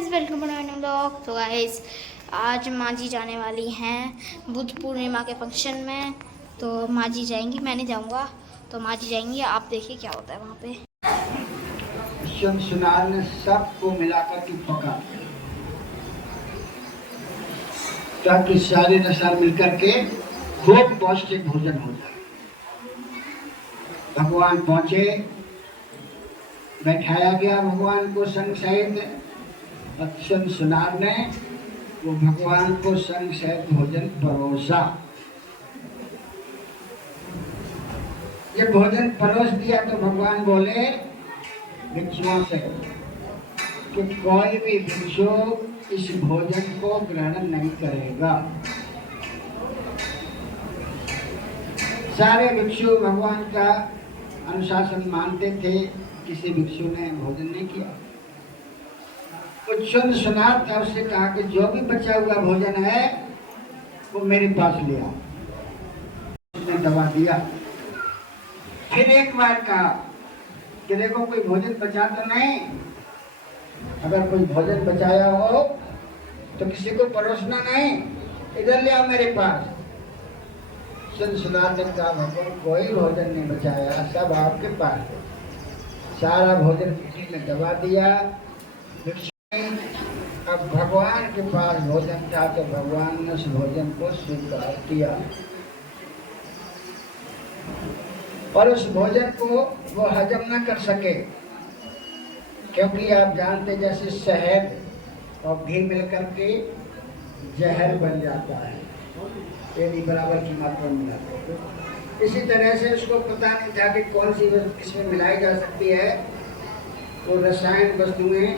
Guys, welcome to my new blog. तो guys, आज माँ जी जाने वाली हैं बुद्ध पूर्णिमा के फंक्शन में। तो माँ जी जाएंगी, मैं नहीं जाऊँगा, तो माँ जी जाएंगी। आप देखिए क्या होता है वहाँ पे। सुनार ने सबको मिलाकर के पका ताकि सारे नशा मिलकर के खूब पौष्टिक भोजन हो जाए। भगवान पहुंचे, बैठाया गया भगवान को संग सहित। सुनार ने वो भगवान को संग सहित भोजन परोसा। जब भोजन परोस दिया तो भगवान बोले भिक्षुओं से कि कोई भी भिक्षु इस भोजन को ग्रहण नहीं करेगा। सारे भिक्षु भगवान का अनुशासन मानते थे। किसी भिक्षु ने भोजन नहीं किया। कुछ सुनार था, उससे कहा कि जो भी बचा हुआ भोजन है वो मेरे पास ले आओ। उसने दबा दिया। फिर एक बार कहा कि देखो कोई भोजन बचा तो नहीं, अगर कोई भोजन बचाया हो तो किसी को परोसना नहीं, इधर ले आओ मेरे पास। सुनार ने कहा भगवान कोई भोजन नहीं बचाया, सब आपके पास है। सारा भोजन किसी ने दबा दिया। अब भगवान के पास भोजन था तो भगवान ने उस भोजन को स्वीकार किया और उस भोजन को वो हजम न कर सके, क्योंकि आप जानते जैसे शहद और घी मिलकर के जहर बन जाता है, यदि बराबर की मात्रा में मिलाते हैं। इसी तरह से उसको पता नहीं था कि कौन सी वस्तु किसमें मिलाई जा सकती है। वो रसायन वस्तुएं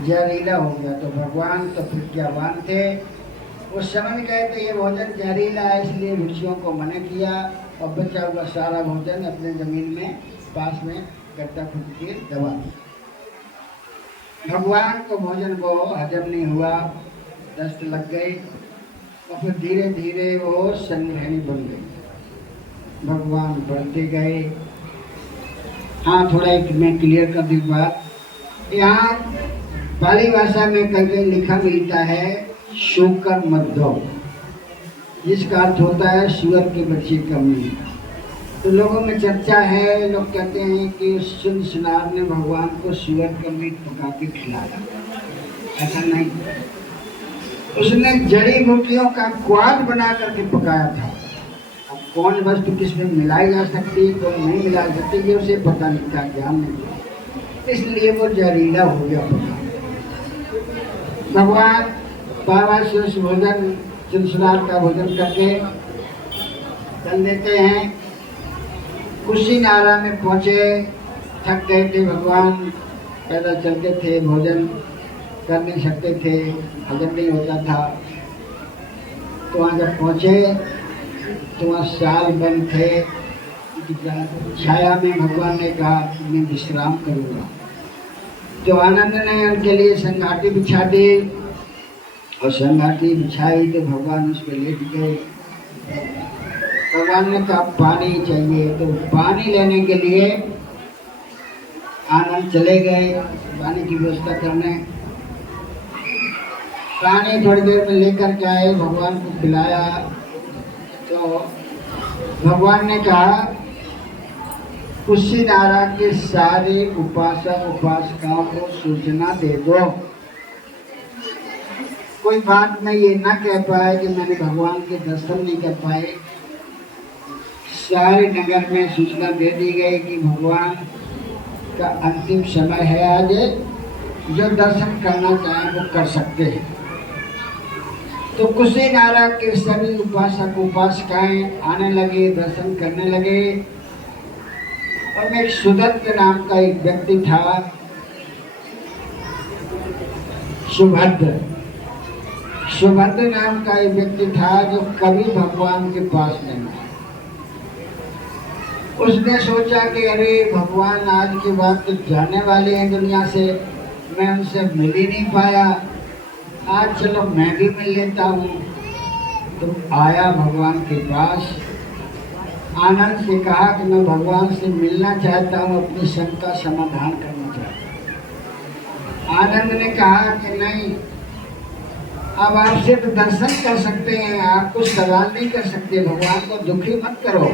जहरीला हो गया। तो भगवान तो प्रज्ञावान थे, वो समझ गए थे ये भोजन जहरीला है, इसलिए भिक्षुओं को मना किया और बचा हुआ सारा भोजन अपने जमीन में पास में गड्ढा खुद के दबा दिया। भगवान को भोजन को हजम नहीं हुआ, दस्त लग गई और फिर धीरे धीरे वो संग्रहणी बन गई। भगवान बढ़ते गए। हाँ, थोड़ा एक मैं क्लियर कर दी बात। यहाँ पाली भाषा में कहीं लिखा मिलता है शूकर मत दो, जिसका अर्थ होता है सुअर के बच्चे का मीट। तो लोगों में चर्चा है, लोग कहते हैं कि सुनार ने भगवान को सुअर का मीट पका के खिलाया। ऐसा नहीं, उसने जड़ी बूटियों का क्वाद बना करके पकाया था। अब कौन वस्तु किसमें मिलाई जा सकती है, कौन नहीं मिलाई जा सकती, ये उसे पता नहीं था, ज्ञान नहीं, इसलिए वो जहरीला हो गया पका। भगवान बाबा से उस भोजन सुनार का भोजन करके चल देते हैं। कुशीनारा में पहुँचे, थक गए थे भगवान, पैदल चलते थे, भोजन कर नहीं सकते थे, हजम नहीं होता था। तो वहाँ जब पहुँचे तो वहाँ साल बंद थे। छाया में भगवान ने कहा मैं विश्राम करूँगा। तो आनंद ने उनके लिए संघाटी बिछा दी और संघाटी बिछाई तो भगवान उस पर लेट गए। भगवान ने कहा पानी चाहिए, तो पानी लेने के लिए आनंद चले गए पानी की व्यवस्था करने। पानी थोड़ी देर में लेकर के आए, भगवान को पिलाया। तो भगवान ने कहा कुशीनारा के सारे उपासक उपासिकाओं को सूचना दे दो। कोई बात में ये ना कह पाए कि मैंने भगवान के दर्शन नहीं कर पाए। सारे नगर में सूचना दे दी गई कि भगवान का अंतिम समय है आज, जो दर्शन करना चाहें वो कर सकते हैं। तो कुशीनारा के सभी उपासक उपासिकाएं आने लगे, दर्शन करने लगे। और एक सुदत्त नाम का एक व्यक्ति था, सुभद्र नाम का एक व्यक्ति था जो कभी भगवान के पास नहीं आया। उसने सोचा कि अरे भगवान आज के बाद तो जाने वाले हैं दुनिया से, मैं उनसे मिल ही नहीं पाया, आज चलो मैं भी मिल लेता हूँ। तो आया भगवान के पास, आनंद से कहा कि मैं भगवान से मिलना चाहता हूँ, अपनी शंका समाधान करना चाहता हूँ। आनंद ने कहा कि नहीं, अब आप सिर्फ दर्शन कर सकते हैं, आप कुछ सवाल नहीं कर सकते, भगवान को दुखी मत करो।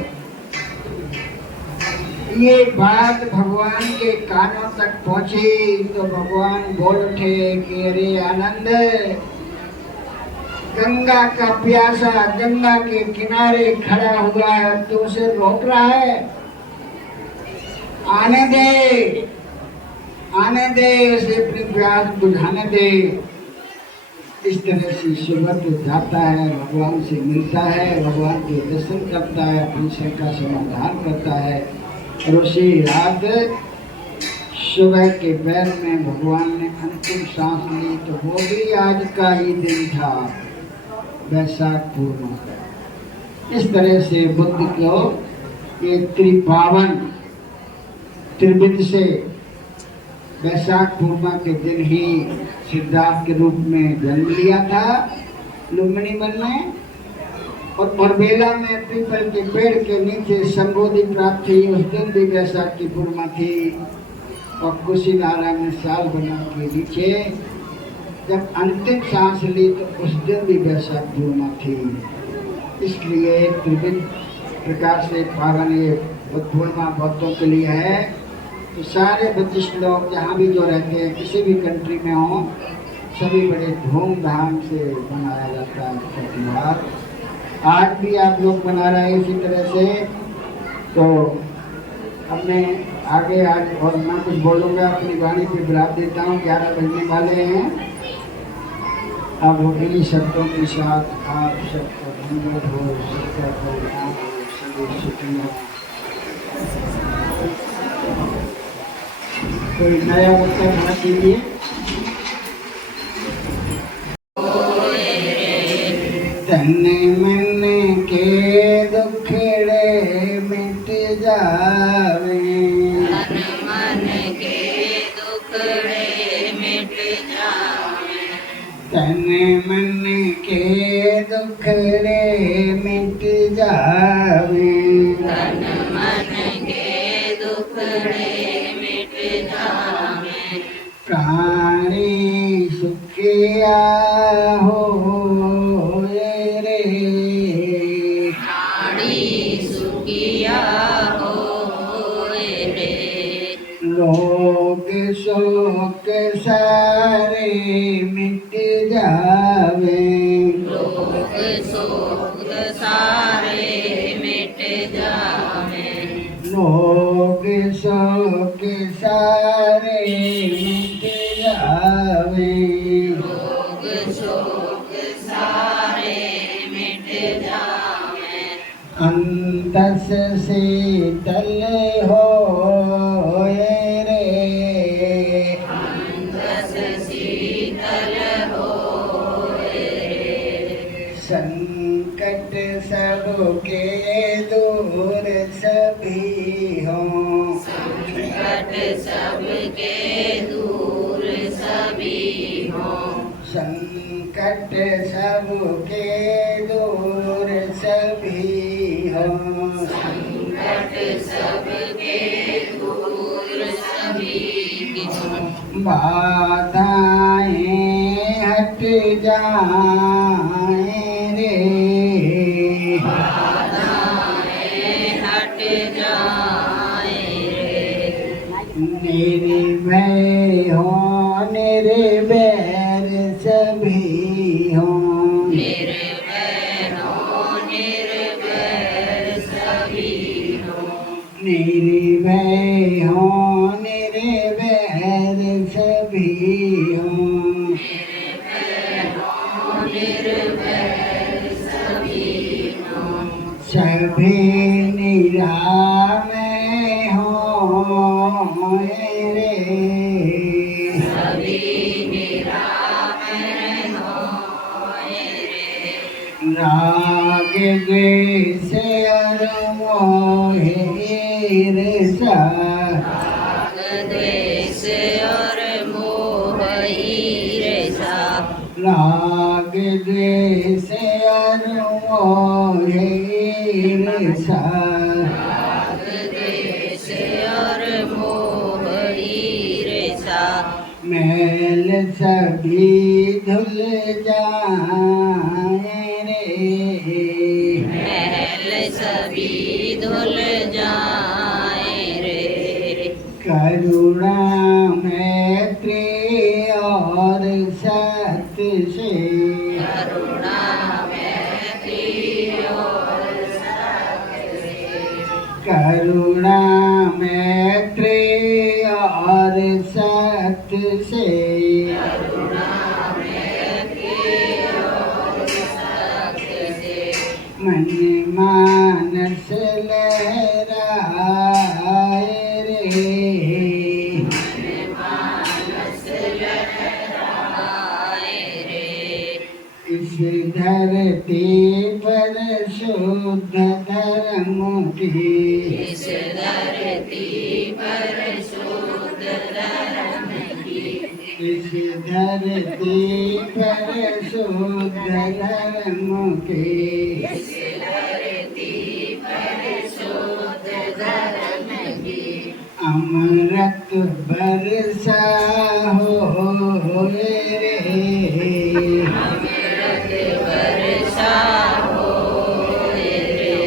ये बात भगवान के कानों तक पहुंची तो भगवान बोल उठे कि अरे आनंद, गंगा का प्यासा गंगा के किनारे खड़ा हुआ है, तो उसे रोक रहा है? आने दे, आने दे, उसे अपनी प्यास बुझाने दे। इस तरह से सुबह जाता है, भगवान से मिलता है, भगवान के दर्शन करता है, अपनी शंका समाधान करता है। और उसी रात सुबह के पैर में भगवान ने अंतिम सांस ली। तो वो भी आज का ही दिन था, वैशाख पूर्णिमा। इस तरह से बुद्ध को ये त्रिपावन त्रिविध से वैशाख पूर्णिमा के दिन ही सिद्धार्थ के रूप में जन्म लिया था लुम्बिनी वन में। और बरबेला में पीपल के पेड़ के नीचे संबोधि प्राप्त थी, उस दिन भी वैशाख की पूर्णिमा थी। और कुशीनारायण साल बना के नीचे जब अंतिम सांस ली तो उस दिन भी वैशाख पूर्णिमा थी। इसलिए त्रिविध प्रकार से पावन ये बुद्ध पूर्णिमा भक्तों के लिए है। तो सारे बुद्धिस्ट लोग जहाँ भी जो रहते हैं, किसी भी कंट्री में हों, सभी बड़े धूमधाम से मनाया जाता है इसका त्यौहार। आज भी आप लोग मना रहे हैं इसी तरह से। तो हमने आगे आज और मैं कुछ बोलूँगा, अपनी वाणी पे विराम देता हूँ। 11 बजने वाले हैं। अब इन्हीं शब्दों के साथ आप सबको धन्यवाद हो, सबका कल्याण हो, सभी सुखी हो। कोई नया बच्चा खड़ा कीजिए। तन मन के दुखड़े मिट जावे, तन मन के दुखड़े मिट जावे, तन मन के दुखड़े मिट जावे, तन मन के दुखड़े मिट जावे, प्राणी सुखिया हो रे, प्राणी सुखिया होए रे, लोग शोक सारे मिट जावे, लोग शोक सारे मिट जावे, लोग शोक सारे मिट जावे, लोग शोक सारे मिट जावे, अंतस शीतल हो रे, अंतस शीतल होए रे, संकट सबके दूर सभी हों, संकट सबके दूर सभी हों, संकट सबके दूर सभी हों, संकट सबके दूर सभी हों, बाधाएं हट जाएं रे, बाधाएं हट जाए रे, निर्भय हो निर्वैर सभी हों, निर्भय हो निर्भय सभी हों, निर्भय हो निर्वैर सभी हों, निर्भय सभी हों, सभी निरामय हो रे, सभी निरामय होए रे, राग द्वेष और मोह ईर्ष्या, राग द्वेष और मोह ईर्ष्या, राग द्वेष और मोह ईर्ष्या, राग द्वेष और मोह ईर्ष्या, मैं महल सभी धुल जाए रे, महल सभी धुल जाए रे, करुणा मैत्री और सत्य से, करुणा मैत्री और सत्य से, करुणा मैत्री और सत्य से, करुणा मैत्री और सत्य से, मन मानस लहराए रे, मानस लहराए रे, इस धरती पर शुद्ध धर्म की, इस धरती पर शुद्ध धर्म की, इस धरती पर शुद्ध धर्म की, इस धरती पर शुद्ध धर्म की, अमृत बरसा हो रे, अमृत वर्षा होए रे,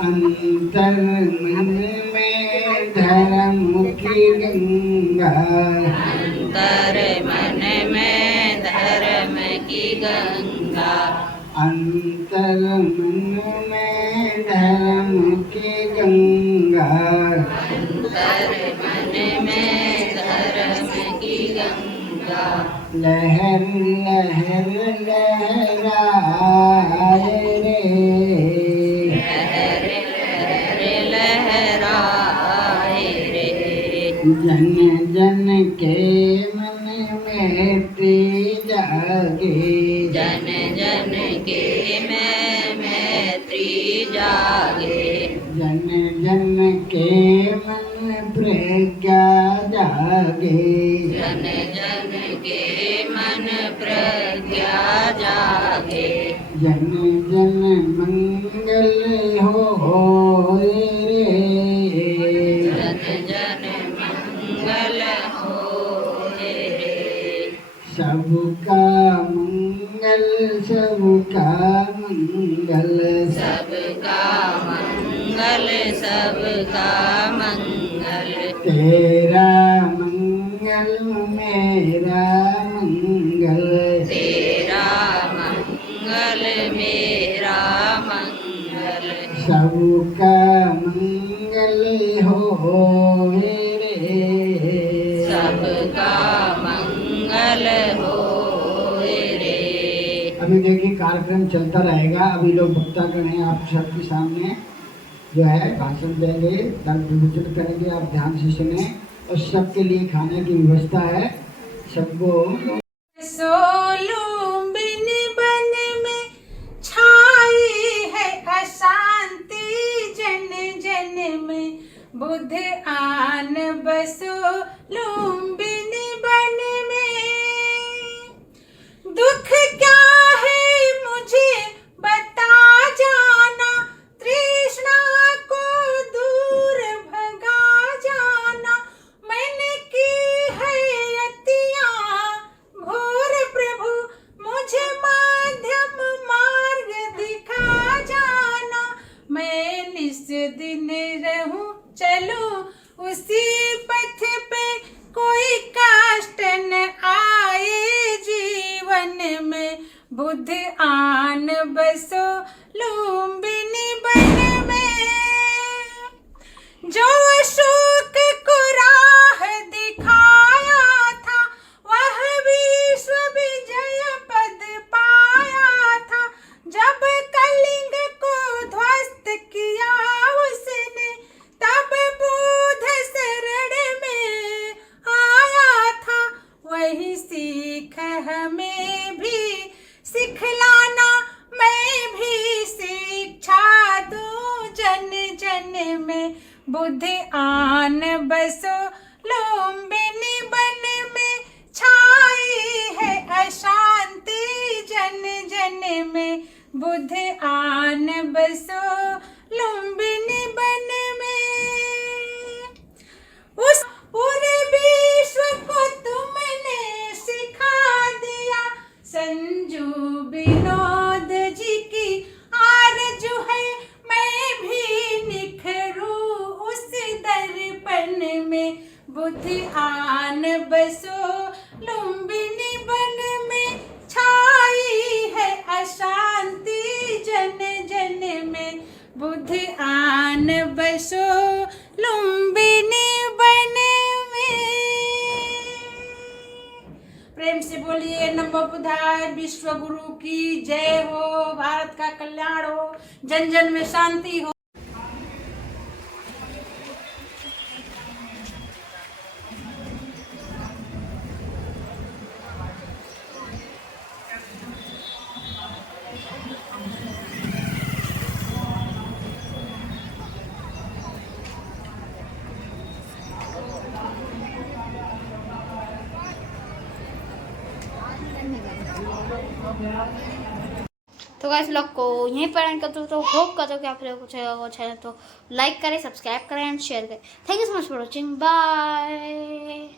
अंतर मन में धर्म की गंगा, अंतर मन में धर्म की गंगा, अंतर मन में धर्म की गंगा, अंतर मन में धर्म की गंगा, लहर लहर लहराए रे, लहर लहर लहराए रे, जन जन के मन में जागे, जन जन के में मैत्री जागे, जन जन के मन प्रज्ञा जागे, जन जन के मन प्रज्ञा जागे, जन जन मंगल हो रे, जन जन मंगल होए रे, सबका मंगल सबका मंगल, सबका मंगल सबका मंगल, तेरा मंगल मेरा मंगल, तेरा मंगल मेरा मंगल, सबका मंगल हो रे, सबका मंगल होए रे। अभी देखिए कार्यक्रम चलता रहेगा। अभी लोग भक्तागण हैं आप सबके सामने जो है भाषण देंगे, धर्म प्रवचन करेंगे, आप ध्यान से सुने। और सबके लिए खाने की व्यवस्था है सबको। सोलुम्बिनी बन में छाई है अशांति, जन जन में बुध आन बसो लुम्बिनी बन में। दुख क्या है मुझे बता जाना, तृष्णा को दूर भगा जाना। मैंने की है अतियां घोर, प्रभु मुझे माध्यम मार्ग दिखा जाना। मैं निस दिन रहूं चलूं उसी पथ पे, कोई कष्ट न आए जीवन में। बुध आन बसो लुम्बिनी बन में। जो अशोक को राह दिखाया था, वह विश्व विजय पद पाया था। जब कलिंग को ध्वस्त किया उसने, तब बुध शरण में आया था। वही सीख हमें भी सिखलाना, मैं भी शिक्षा दूं जन जन में। बुध आन बसो लुम्बिनी बन में, छाई है अशांति जन जन में। बुध आन बसो लुम्बिनी बन में। उस पूरे विश्व को तुमने विनोद जी की आरज़ू है मैं भी निखरूं उस दर्पण में। बुध आन बसो लुम्बिनी बन में, छाई है अशांति जन जन में। बुध आन बसो लुम्बिनी बन में। प्रेम से बोलिए नमो बुधाय। विश्व गुरु की जय हो। भारत का कल्याण हो, जन जन में शांति हो। तो गाइस व्लॉग को यहीं पर एंड करते हो। तो होप करते हो कि आप लोगों को अच्छा है तो लाइक करें, सब्सक्राइब करें एंड शेयर करें। Thank you so much for watching. Bye.